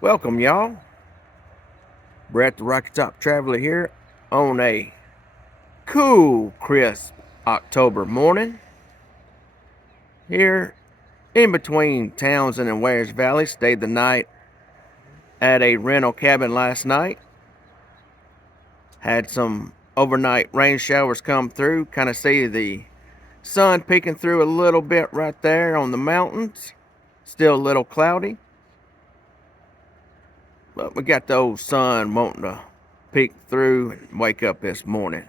Welcome, y'all. Brett the Rocket Top Traveler here on a cool, crisp October morning here in between Townsend and Wares Valley. Stayed the night at a rental cabin last night. Had some overnight rain showers come through. Kind of see the sun peeking through a little bit right there on the mountains. Still a little cloudy, but we got the old sun wanting to peek through and wake up this morning.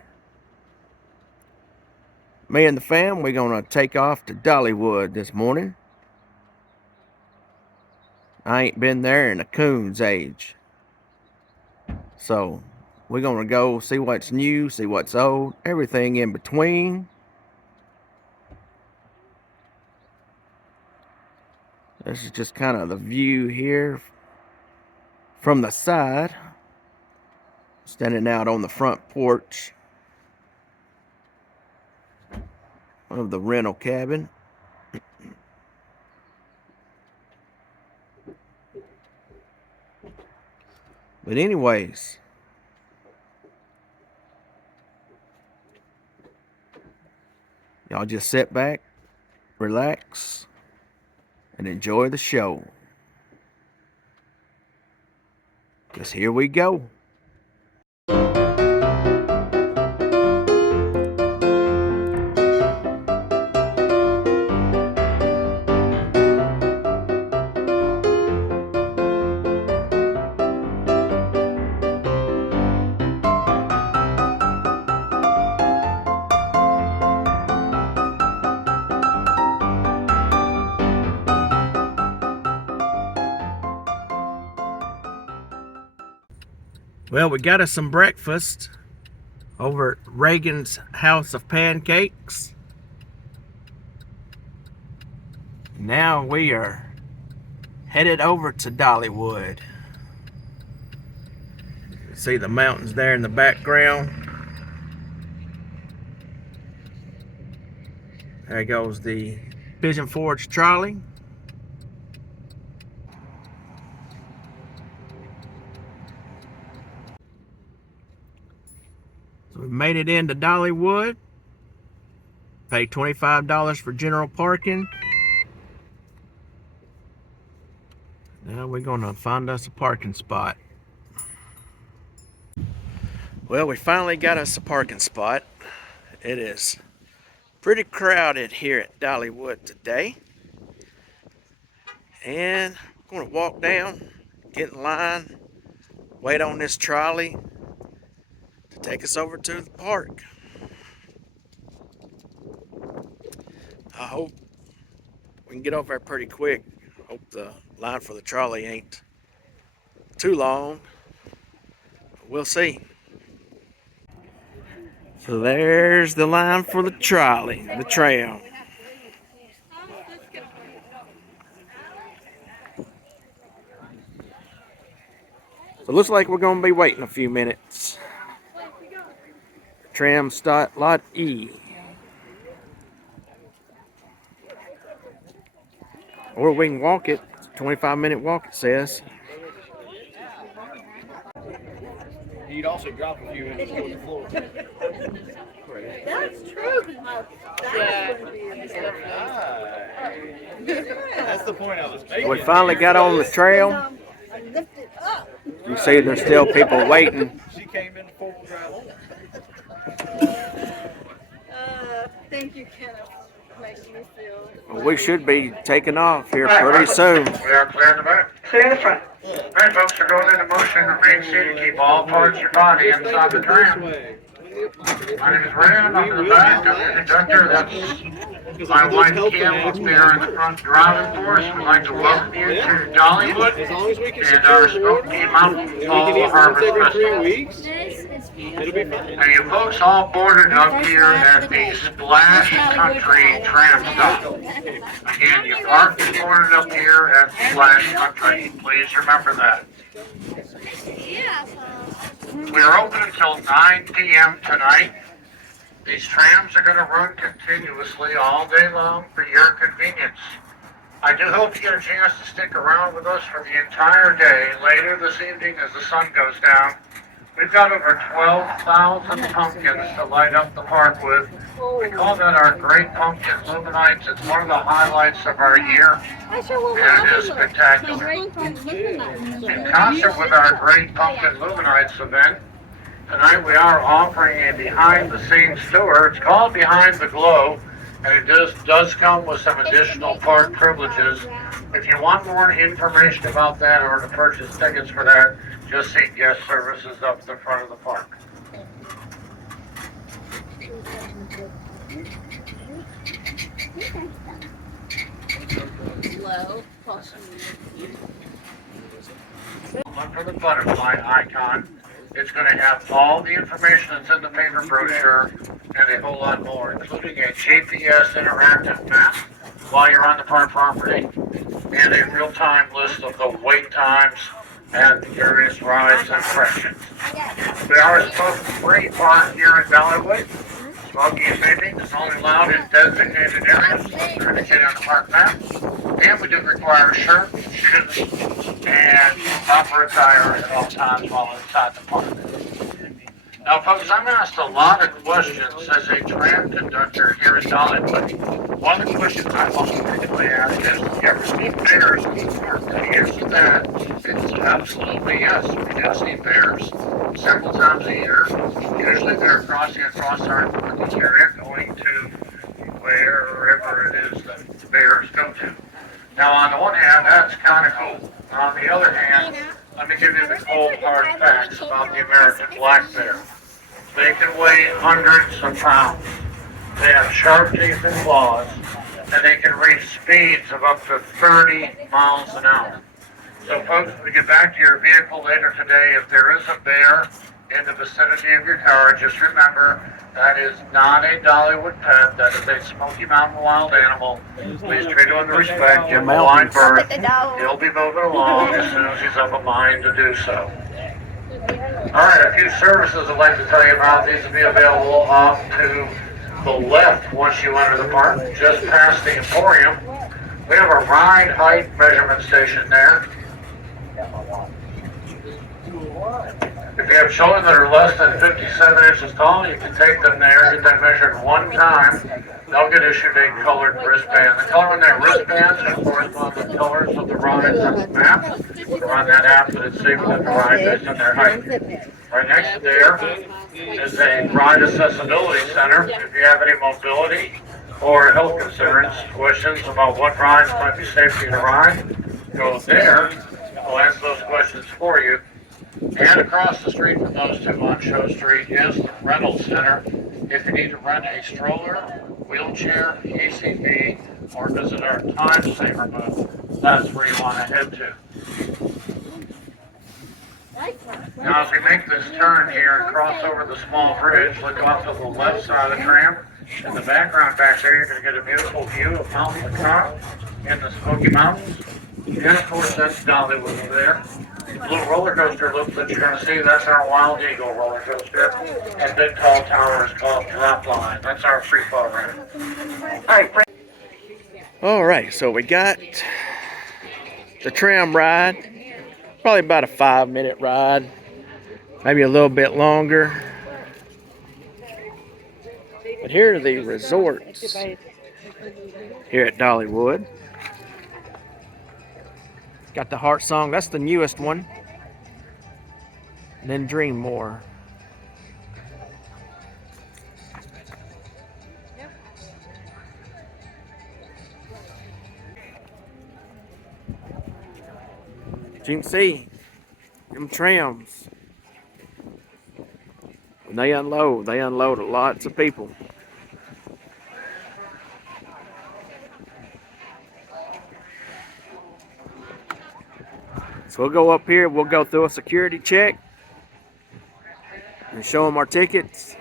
Me and the fam, we're going to take off to Dollywood this morning. I ain't been there in a coon's age. So we're going to go see what's new, see what's old, everything in between. This is just kind of the view here from the side. Standing out on the front porch of the rental cabin. But anyways, y'all just sit back, relax, and enjoy the show. Because here we go. Well, we got us some breakfast over at Reagan's House of Pancakes. Now we are headed over to Dollywood. See the mountains there in the background. There goes the pigeonforge trolley. So we made it into Dollywood. Paid $25 for general parking. Now we're gonna find us a parking spot. Well, we finally got us a parking spot. It is pretty crowded here at Dollywood today. And I'm gonna walk down, get in line, wait on this trolley to take us over to the park. I hope we can get over there pretty quick. Hope the line for the trolley ain't too long. We'll see. So there's the line for the trolley, the trail. So it looks like we're going to be waiting a few minutes. Tram stop lot E. Or we can walk it. It's a 25-minute walk, it says. You'd also drop a few inches on the floor. That's true. That's the point I was making. We finally got on the trail. You see there's still people waiting. She came in full drive. Thank you, Kenneth. Makes me feel. We should be taking off here pretty soon. We are clear in the back. Clear the front. Alright, folks, we're going into motion. Remain seated. Keep all parts of your body inside the tram. My name is Ram. I'm in the back. I'm your conductor. That's my wife, Kim, up there in the front driving for us. We'd like to welcome you to Dollywood As long as we can and our secure order, Smoky Mountain we can Fall eat once Harvest every 3 Festival. weeks. It'll be fine. And you folks all boarded up here at the Splash Country tram stop. Again, you parked and boarded up here at Splash Country. Please remember that. We are open until 9 p.m. tonight. These trams are going to run continuously all day long for your convenience. I do hope you get a chance to stick around with us for the entire day. Later this evening, as the sun goes down, we've got over 12,000 pumpkins to light up the park with. We call that our Great Pumpkin Luminites. It's one of the highlights of our year, and it is spectacular. In concert with our Great Pumpkin Luminites event, tonight we are offering a behind-the-scenes tour. It's called Behind the Glow, and it does come with some additional park privileges. If you want more information about that or to purchase tickets for that, just see guest services up the front of the park. Look for the butterfly icon. It's going to have all the information that's in the paper brochure and a whole lot more, including a GPS interactive map while you're on the park property and a real-time list of the wait times and various rides and attractions. We are a smoke-free park here in Dollywood. Smoking and vaping is only allowed in designated areas, those are indicated on the park map. And we do require shirt, shoes, and proper attire at all times while inside the park. Now, folks, I'm asked a lot of questions as a tram conductor here in Dollywood. One of the questions I most frequently ask is, have you ever seen bears in the park? And the answer to that is absolutely yes. We do see bears several times a year. Usually they're crossing across our parking area going to wherever it is that the bears go to. Now, on the one hand, that's kind of cool. On the other hand, let me give you the cold hard facts about the American black bear. They can weigh hundreds of pounds. They have sharp teeth and claws, and they can reach speeds of up to 30 miles an hour. So folks, when we get back to your vehicle later today, if there is a bear in the vicinity of your car, just remember that is not a Dollywood pet. That is a Smoky Mountain wild animal. Please treat him with respect. Give him a wide berth. He'll be moving along as soon as he's of a mind to do so. All right, a few services I'd like to tell you about. These will be available off to the left once you enter the park, just past the Emporium. We have a ride height measurement station there. If you have children that are less than 57 inches tall, you can take them there, get that measured one time. They'll get issued a colored wristband. The color on that wristband should correspond to the colors of the rides on the map or on that app that it's saved within the ride based on their height. Right next to there is a ride accessibility center. If you have any mobility or health concerns, questions about what rides might be safe for you to ride, go there. We'll answer those questions for you. And across the street from those two on Show Street is the rental center. If you need to rent a stroller, wheelchair, ACV, or visit our time saver booth, that's where you want to head to. Now, as we make this turn here and cross over the small bridge, look off to the left side of the tram. In the background back there, you're going to get a beautiful view of Mount LeCoq in the Smoky Mountains. And of course, that's Dollywood over there. The blue roller coaster loop that you're going to see, that's our Wild Eagle roller coaster. And big tall tower is called Drop Line. That's our free fall ramp. All right, so we got the tram ride. Probably about a 5-minute ride, maybe a little bit longer. But here are the resorts here at Dollywood. Got the Heart Song, that's the newest one. And then Dream More. As you can see, them trams, when they unload lots of people. So we'll go up here, we'll go through a security check and show them our tickets,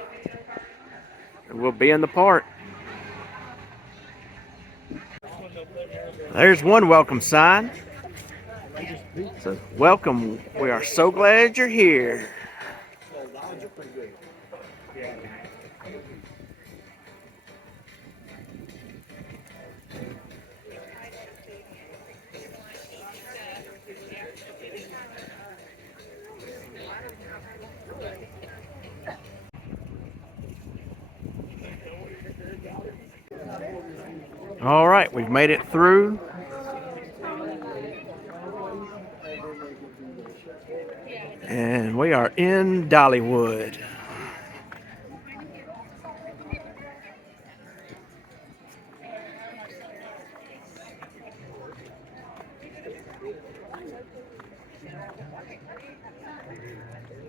and we'll be in the park. There's one welcome sign. So, welcome, we are so glad you're here. All right, we've made it through. And we are in Dollywood.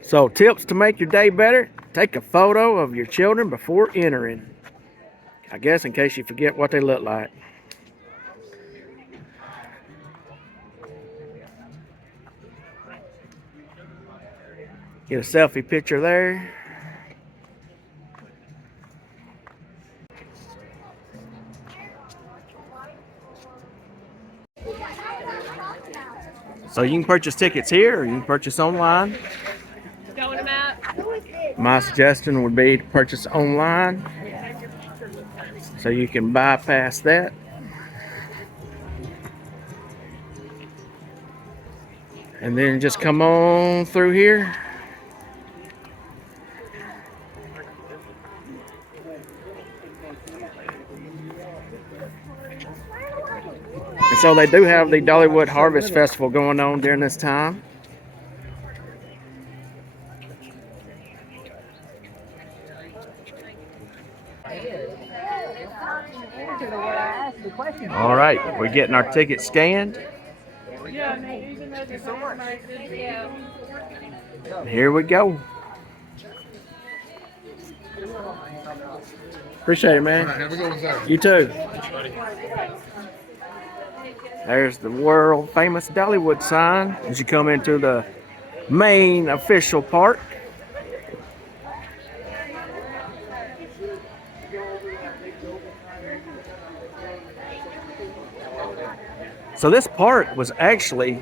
So, tips to make your day better: take a photo of your children before entering. I guess in case you forget what they look like. Get a selfie picture there. So you can purchase tickets here or you can purchase online. My suggestion would be to purchase online so you can bypass that. And then just come on through here. And so they do have the Dollywood Harvest Festival going on during this time. All right, we're getting our ticket scanned. Here we go. Appreciate it, man. Have a good one, sir. You too. There's the world famous Dollywood sign as you come into the main official park. So this park was actually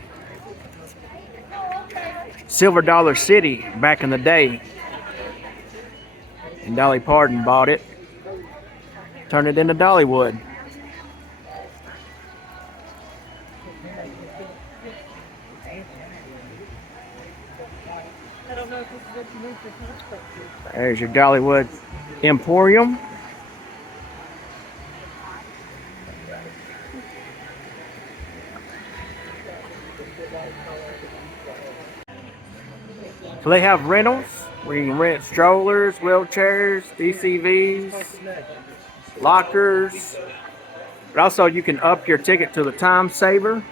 Silver Dollar City back in the day. And Dolly Parton bought it, turned it into Dollywood. There's your Dollywood Emporium. So they have rentals where you can rent strollers, wheelchairs, DCVs, lockers. But also you can up your ticket to the time saver.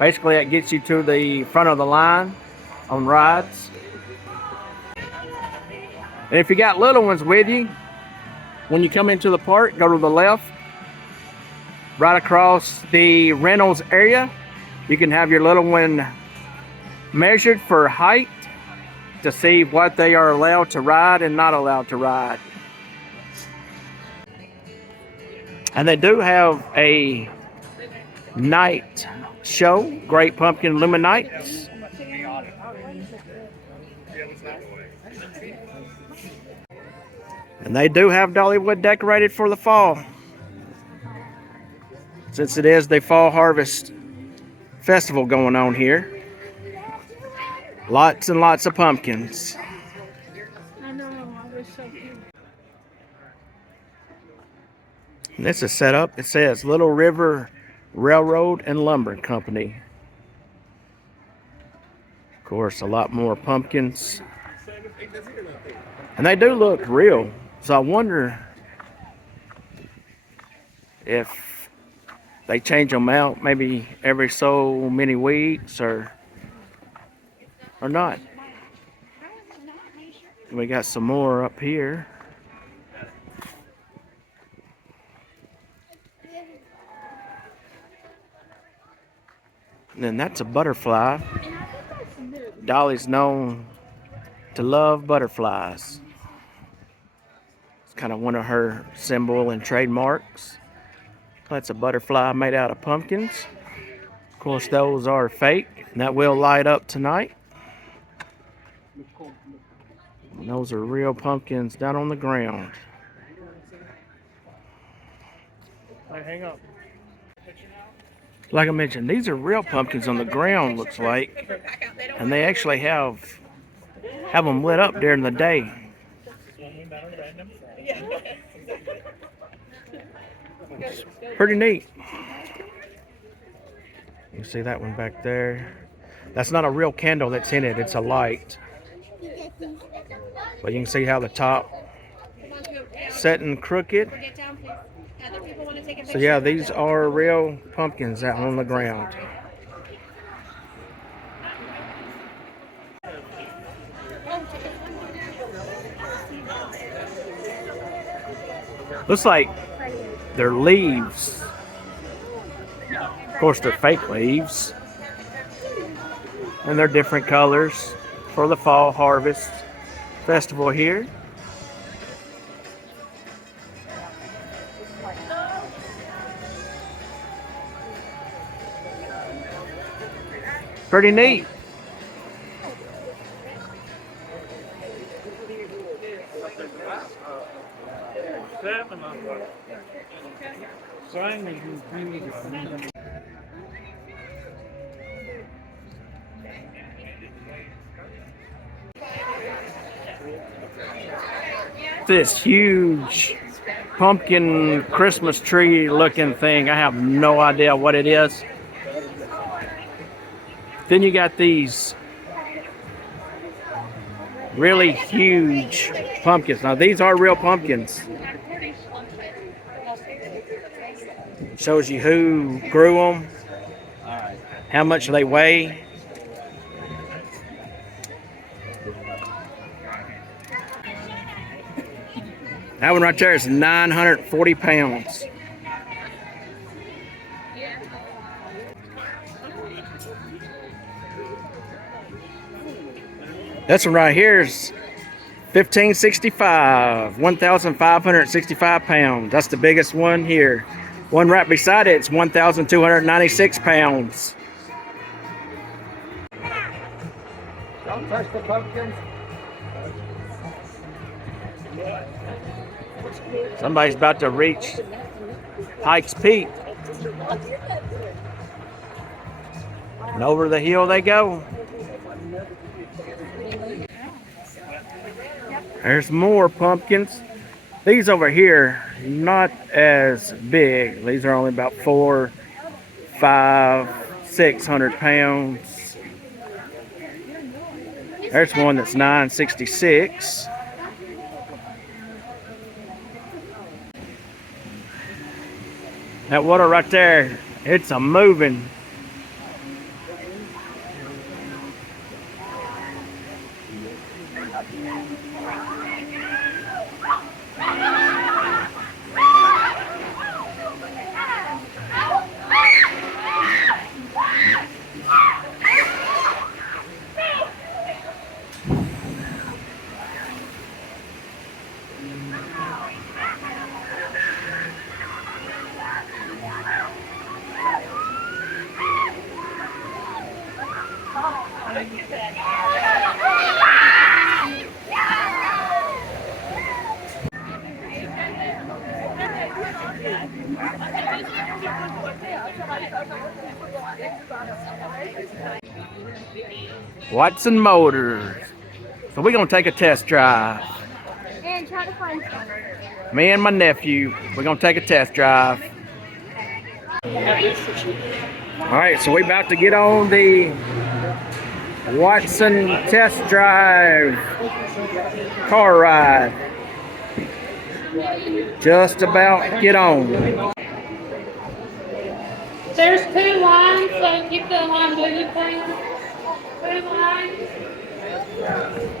Basically that gets you to the front of the line on rides. And if you got little ones with you, when you come into the park, go to the left. Right across the rentals area, you can have your little one measured for height to see what they are allowed to ride and not allowed to ride. And they do have a night show, Great Pumpkin Illuminates. And they do have Dollywood decorated for the fall, since it is the Fall Harvest Festival going on here. Lots and lots of pumpkins. I know, I wish I could. And this is set up, it says Little River Railroad and Lumber Company. Of course, a lot more pumpkins. And they do look real. So I wonder if they change them out maybe every so many weeks or not. We got some more up here. And then that's a butterfly. Dolly's known to love butterflies. It's kind of one of her symbol and trademarks. That's a butterfly made out of pumpkins. Of course, those are fake, and that will light up tonight. And those are real pumpkins down on the ground. Hang up. Like I mentioned, these are real pumpkins on the ground, looks like. And they actually have them lit up during the day. Pretty neat. You can see that one back there. That's not a real candle that's in it, it's a light. But you can see how the top setting crooked. So yeah, these are real pumpkins out on the ground. Looks like they're leaves. Of course, they're fake leaves. And they're different colors for the fall harvest festival here. Pretty neat. This huge pumpkin Christmas tree looking thing. I have no idea what it is. Then you got these really huge pumpkins. Now these are real pumpkins. Shows you who grew them, how much they weigh. That one right there is 940 pounds. This one right here is 1565, 1,565 pounds. That's the biggest one here. One right beside it is 1,296 pounds. Don't touch the pumpkins. Somebody's about to reach Pikes Peak. And over the hill they go. There's more pumpkins. These over here, not as big. These are only about 400, 500, 600 pounds. There's one that's 966. That water right there, it's a moving. Watson Motors. So we're gonna take a test drive. And try to find some. Me and my nephew, we're gonna take a test drive. All right, so we're about to get on the Watson test drive car ride. Just about get on. There's 2 lines, so keep the line moving, please. 2 lines.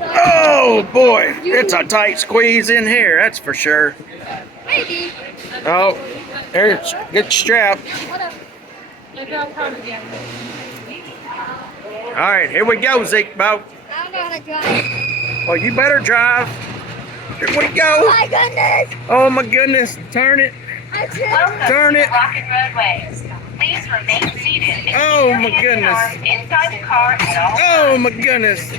Oh boy, it's a tight squeeze in here, that's for sure. Maybe. Oh, there's, get the strap. Maybe I'll come again. All right, here we go, Zeke Bo. I don't know how to drive. Well, you better drive. Here we go. Oh my goodness! Oh my goodness, turn it. Turn it. Rocket roadways. Please remain seated. Oh my goodness. Inside the car at all. Oh my goodness.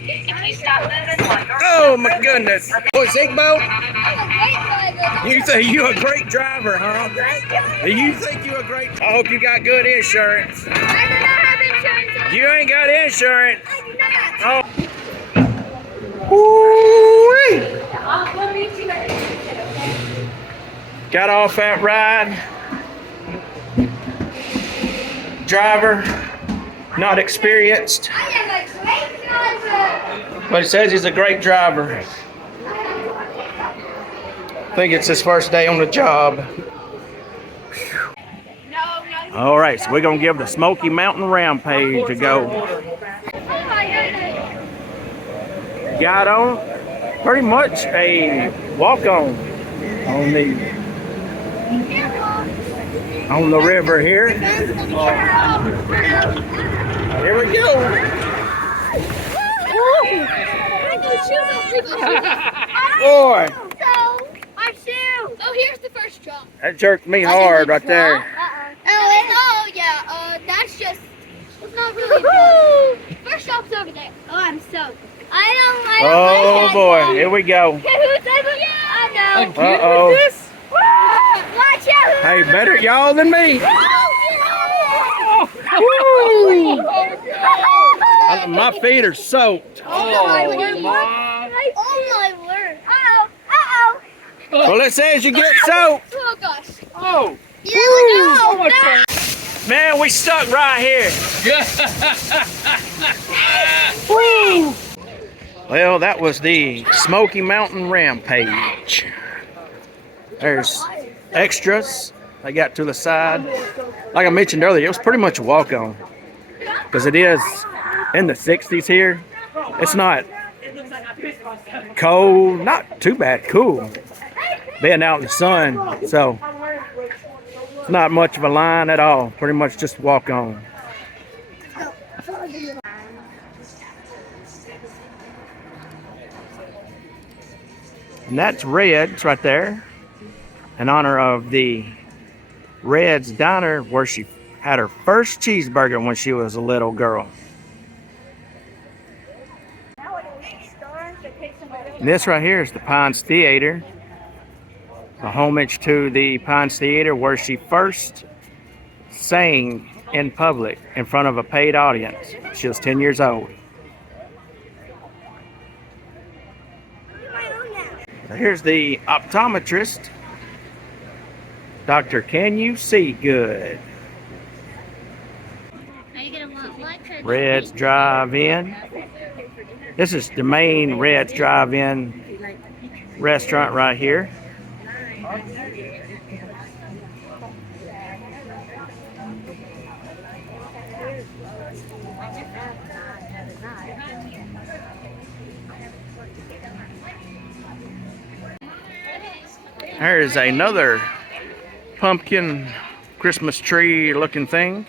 If you stop moving while you're Oh my goodness. Boy, Zeke Bo, I'm a great driver. you think you a great driver, huh? You think you a great, I hope you got good insurance. I do not have insurance. You ain't got insurance. I do not. Oh. Woo-wee. Let me see that. Got off that ride. Driver, not experienced. I am a great driver. But he says he's a great driver. I think it's his first day on the job. All right, so we're gonna give the Smoky Mountain Rampage a go. Got on pretty much a walk-on on the river here. Here we go. Boy, My shoe. Oh, here's the first jump. that jerked me hard right there. Oh, yeah. That's just. It's not really. First job's over there. Oh, I'm soaked. I don't Oh like boy, that. here we go. Okay, who's over? I know. Uh-oh. Watch out. Hey, better y'all than me. My feet are soaked. Oh my word. Uh-oh. Well, it says you get soaked. Oh gosh. Oh, Yeah, no. Man, we stuck right here. Well, that was the Smoky Mountain Rampage. There's extras I got to the side. Like I mentioned earlier, it was pretty much a walk-on because it is in the 60s here. It's not cold, not too bad cool being out in the sun, so it's not much of a line at all. Pretty much just walk-on. And that's Red's right there, in honor of the Red's Diner where she had her first cheeseburger when she was a little girl. And this right here is the Pines Theater, a homage to the Pines Theater where she first sang in public in front of a paid audience. She was 10 years old. So here's the optometrist. Doctor, can you see good? Red's Drive-In. This is the main Red's Drive-In restaurant right here. There's another pumpkin Christmas tree looking thing.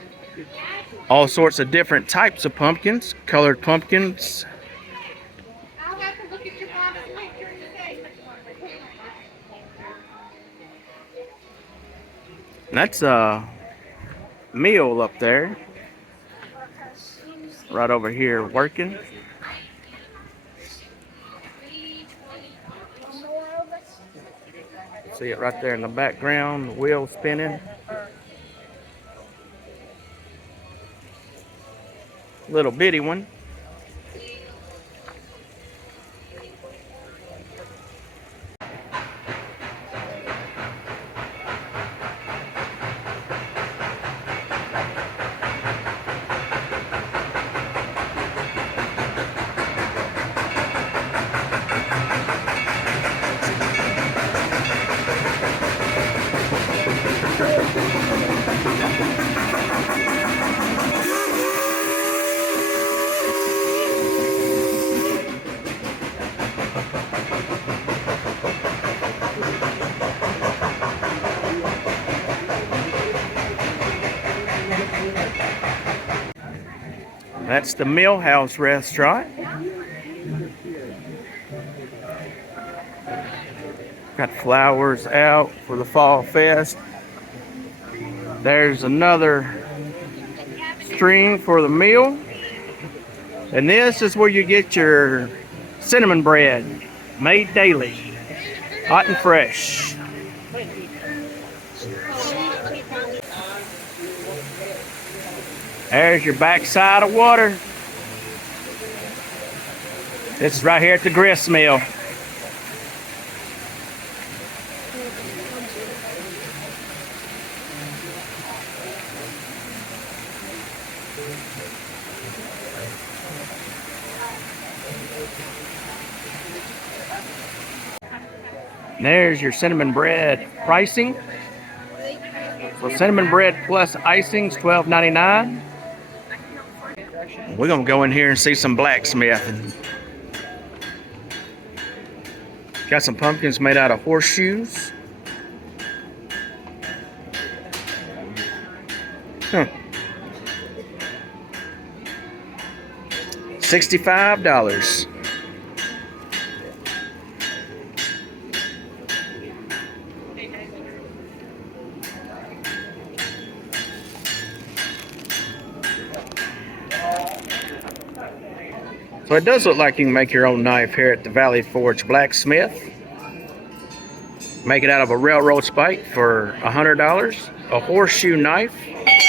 All sorts of different types of pumpkins, colored pumpkins. I'll have to look at your mom's link during the day. That's a meal up there. Right over here working. See it right there in the background, the wheel spinning. Little bitty one. That's the Millhouse restaurant. Got flowers out for the fall fest. There's another string for the meal. And this is where you get your cinnamon bread, made daily, hot and fresh. There's your backside of water. This is right here at the grist mill. And there's your cinnamon bread pricing. So cinnamon bread plus icing's $12.99. We're gonna go in here and see some blacksmithing. Got some pumpkins made out of horseshoes. $65. So it does look like you can make your own knife here at the Valley Forge Blacksmith. Make it out of a railroad spike for $100. A horseshoe knife,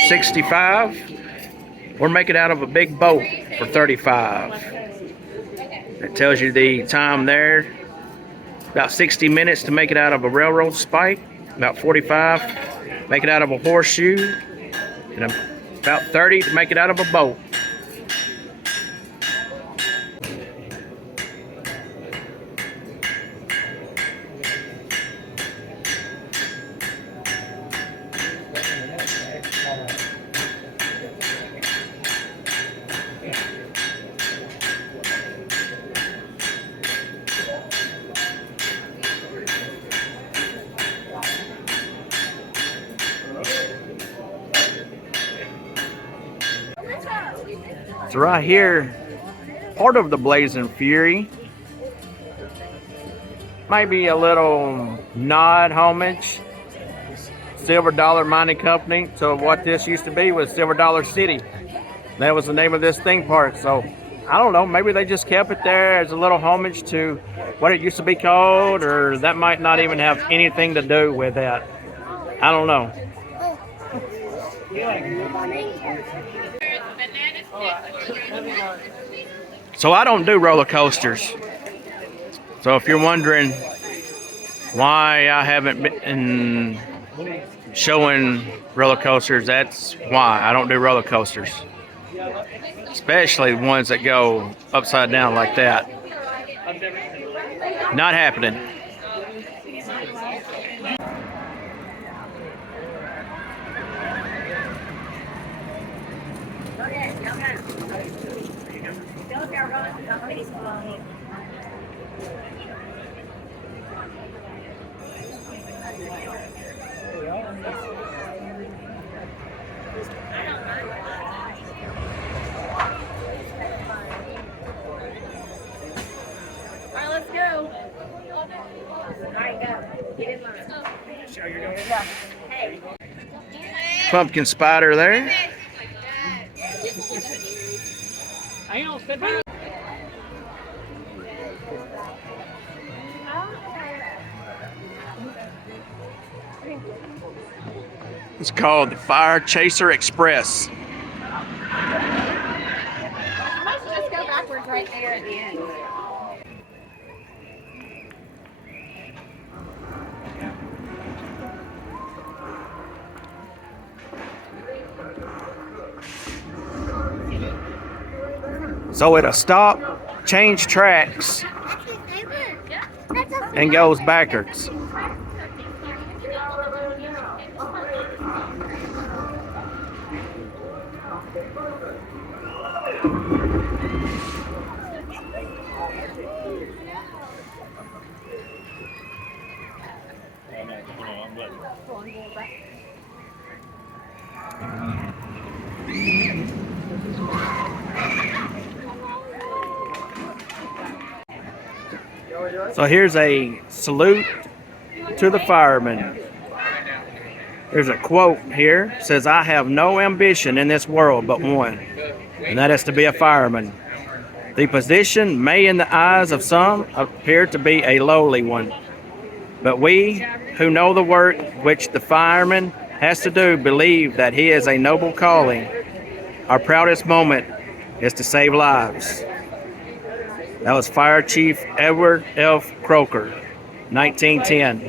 $65. Or make it out of a big boat for $35. It tells you the time there. About 60 minutes to make it out of a railroad spike. About 45. Make it out of a horseshoe. And about 30 to make it out of a boat. So right here, part of the Blazing Fury, maybe a little nod homage, Silver Dollar Mining Company, to what this used to be was Silver Dollar City. That was the name of this theme park. So I don't know, maybe they just kept it there as a little homage to what it used to be called, or that might not even have anything to do with that. I don't know. So I don't do roller coasters. So if you're wondering why I haven't been showing roller coasters, that's why I don't do roller coasters. Especially the ones that go upside down like that. Not happening. Pumpkin spider there. It's called the Fire Chaser Express. You must just go backwards right there at the end. So it'll stop, change tracks, and goes backwards. So here's a salute to the firemen. There's a quote here. It says, "I have no ambition in this world but one, and that is to be a fireman. The position may in the eyes of some appear to be a lowly one, but we who know the work which the fireman has to do believe that he is a noble calling. Our proudest moment is to save lives." That was Fire Chief Edward F. Croker, 1910.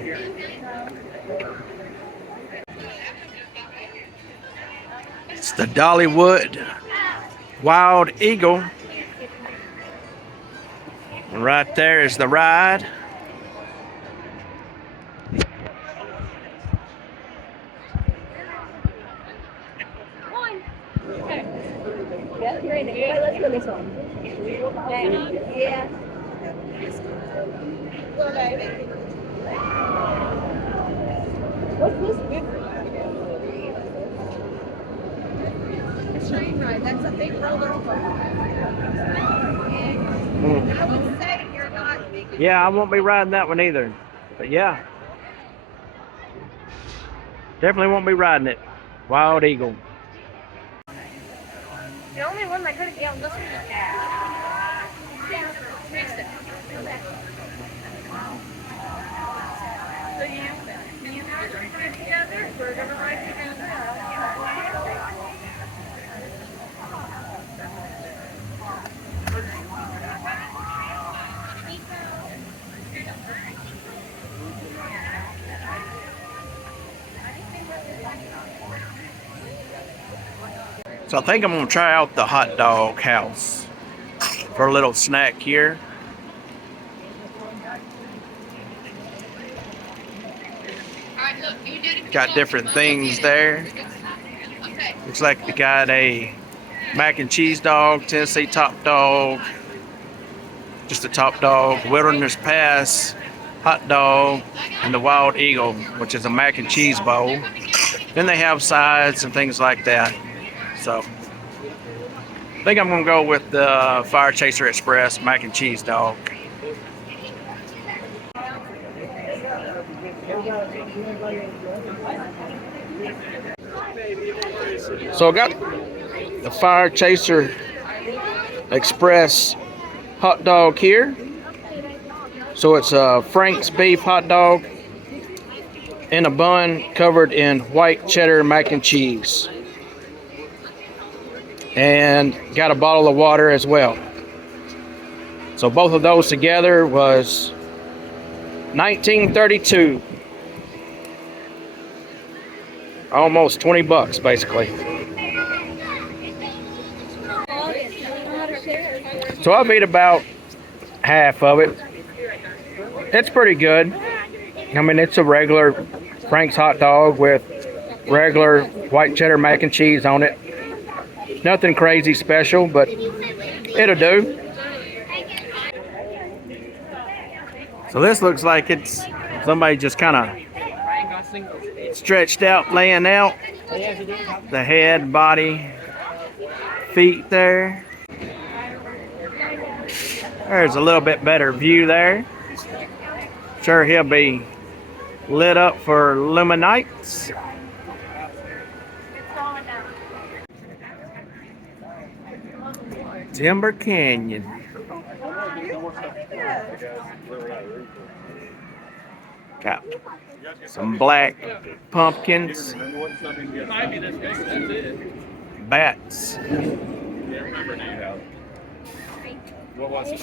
It's the Dollywood Wild Eagle. And right there is the ride. Yeah. What's this good for? A train ride. That's a big roller coaster. Mm. I would say you're not making. Yeah, I won't be riding that one either. But yeah, definitely won't be riding it. Wild Eagle. The only one that could have gotten this one. So you guys are good together. We're gonna ride together. So I think I'm gonna try out the hot dog house for a little snack here. Got different things there. Looks like they got a mac and cheese dog, Tennessee top dog, just a top dog, Wilderness Pass hot dog, and the Wild Eagle, which is a mac and cheese bowl. Then they have sides and things like that. So I think I'm gonna go with the Fire Chaser Express mac and cheese dog. So I got the Fire Chaser Express hot dog here. So it's a Frank's beef hot dog in a bun covered in white cheddar mac and cheese. And got a bottle of water as well. So both of those together was $19.32. Almost 20 bucks basically. So I've eat about half of it. It's pretty good. I mean, it's a regular Frank's hot dog with regular white cheddar mac and cheese on it. Nothing crazy special, but it'll do. So this looks like it's somebody just kind of stretched out, laying out the head, body, feet there. There's a little bit better view there. Sure, he'll be lit up for Luminites. Timber Canyon. Got some black pumpkins. Bats. What was it?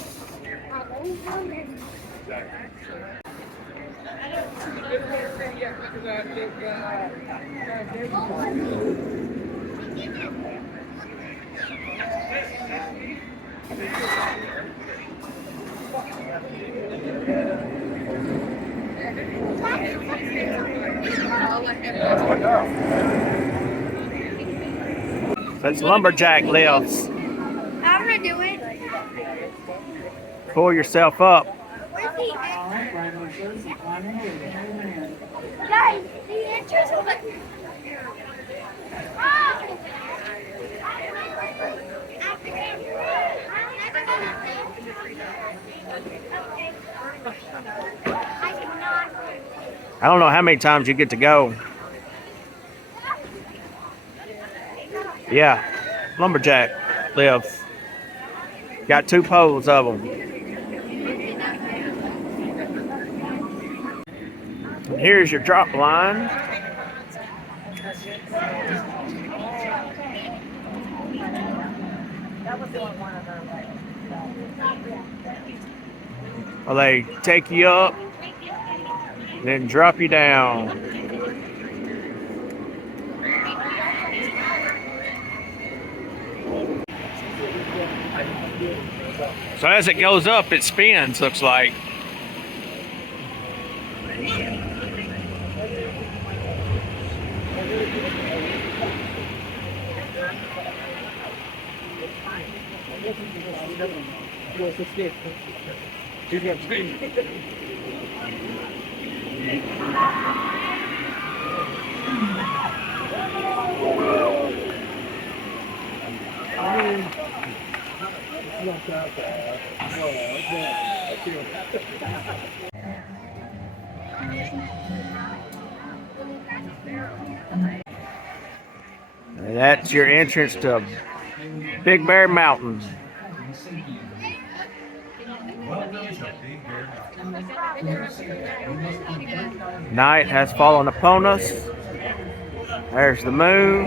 That's lumberjack lives. I'm gonna do it. Pull yourself up. Where's the guys, the entrance was like. I don't know how many times you get to go. Yeah, lumberjack live. Got 2 poles of them. Here's your drop line. Well, they take you up, then drop you down. So as it goes up, it spins, looks like. And that's your entrance to Big Bear Mountain. Night has fallen upon us. There's the moon.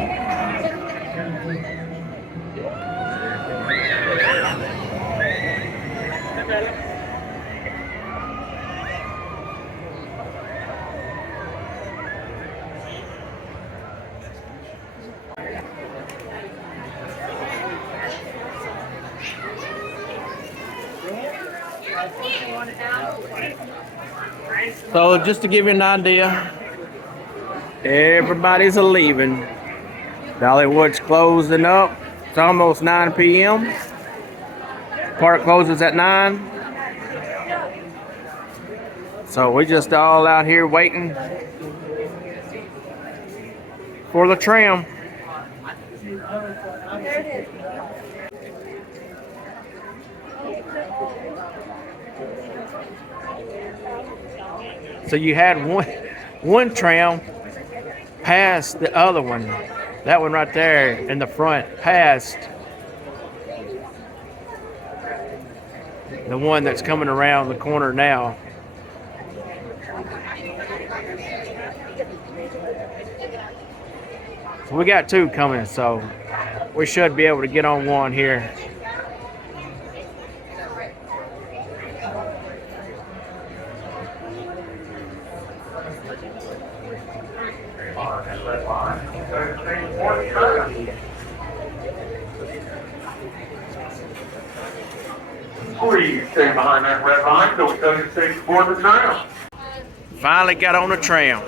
So just to give you an idea, everybody's leaving. Dollywood's closing up. It's almost 9 p.m. Park closes at 9. So we're just all out here waiting for the tram. So you had one tram past the other one. That one right there in the front past the one that's coming around the corner now. So we got two coming, so we should be able to get on one here. Please stay behind that red line till we tell you to take board the tram. Finally got on the tram.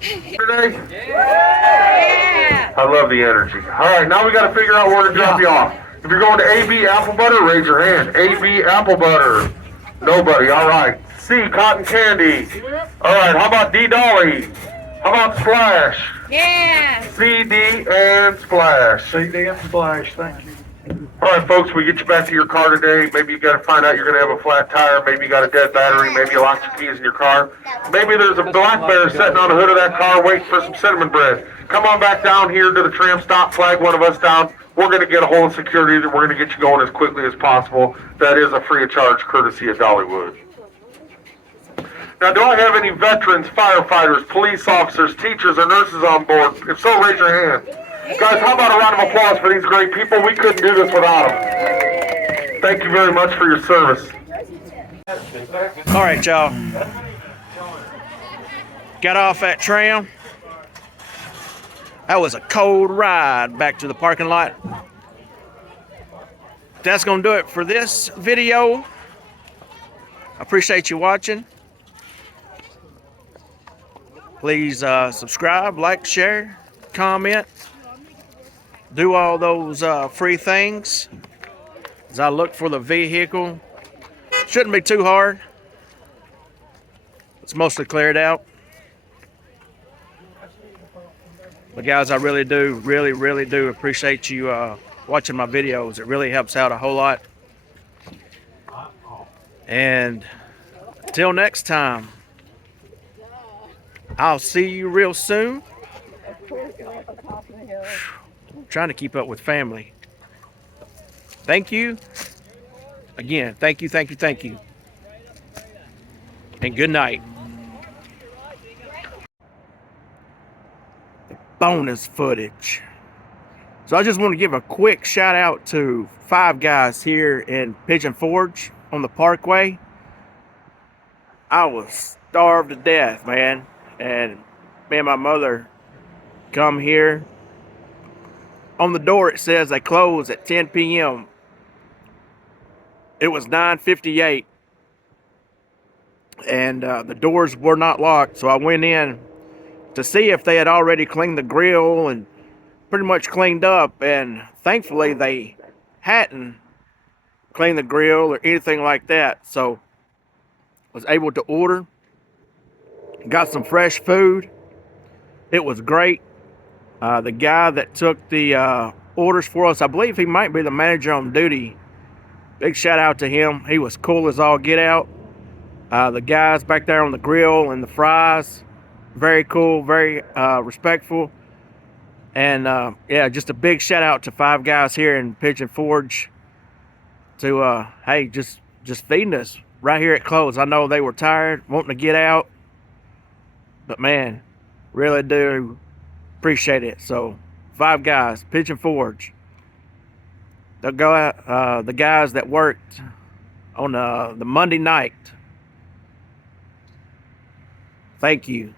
Today? Yeah. I love the energy. All right, now we got to figure out where to drop you off. If you're going to AB Apple Butter, raise your hand. AB Apple Butter. Nobody. All right. C Cotton Candy. All right. How about D Dolly? How about Splash? Yeah. CD and Splash. CD and Splash, thank you. All right, folks, we get you back to your car today. Maybe you got to find out you're going to have a flat tire. Maybe you got a dead battery. Maybe you lost your keys in your car. Maybe there's a black bear sitting on the hood of that car waiting for some cinnamon bread. Come on back down here to the tram stop, flag one of us down. We're going to get a hold of security. We're going to get you going as quickly as possible. That is a free of charge courtesy of Dollywood. Now, do I have any veterans, firefighters, police officers, teachers, or nurses on board? If so, raise your hand. Guys, how about a round of applause for these great people? We couldn't do this without them. Thank you very much for your service. All right, y'all. Got off that tram. That was a cold ride back to the parking lot. That's going to do it for this video. I appreciate you watching. Please subscribe, like, share, comment. Do all those free things as I look for the vehicle. Shouldn't be too hard. It's mostly cleared out. But guys, I really do appreciate you watching my videos. It really helps out a whole lot. And until next time, I'll see you real soon. Trying to keep up with family. Thank you. Again, thank you. And good night. Bonus footage. So I just want to give a quick shout out to Five Guys here in Pigeon Forge on the Parkway. I was starved to death, man. And me and my mother come here. On the door it says they close at 10 p.m. It was 9:58. And the doors were not locked. So I went in to see if they had already cleaned the grill and pretty much cleaned up, and thankfully they hadn't cleaned the grill or anything like that. So was able to order, got some fresh food. It was great. The guy that took the orders for us, I believe he might be the manager on duty. Big shout out to him. He was cool as all get out. The guys back there on the grill and the fries, very cool, very respectful. And yeah, just a big shout out to Five Guys here in Pigeon Forge to hey, just feeding us right here at close. I know they were tired, wanting to get out, but man, really do appreciate it. So Five Guys, Pigeon Forge. They'll go out, the guys that worked on the Monday night. Thank you.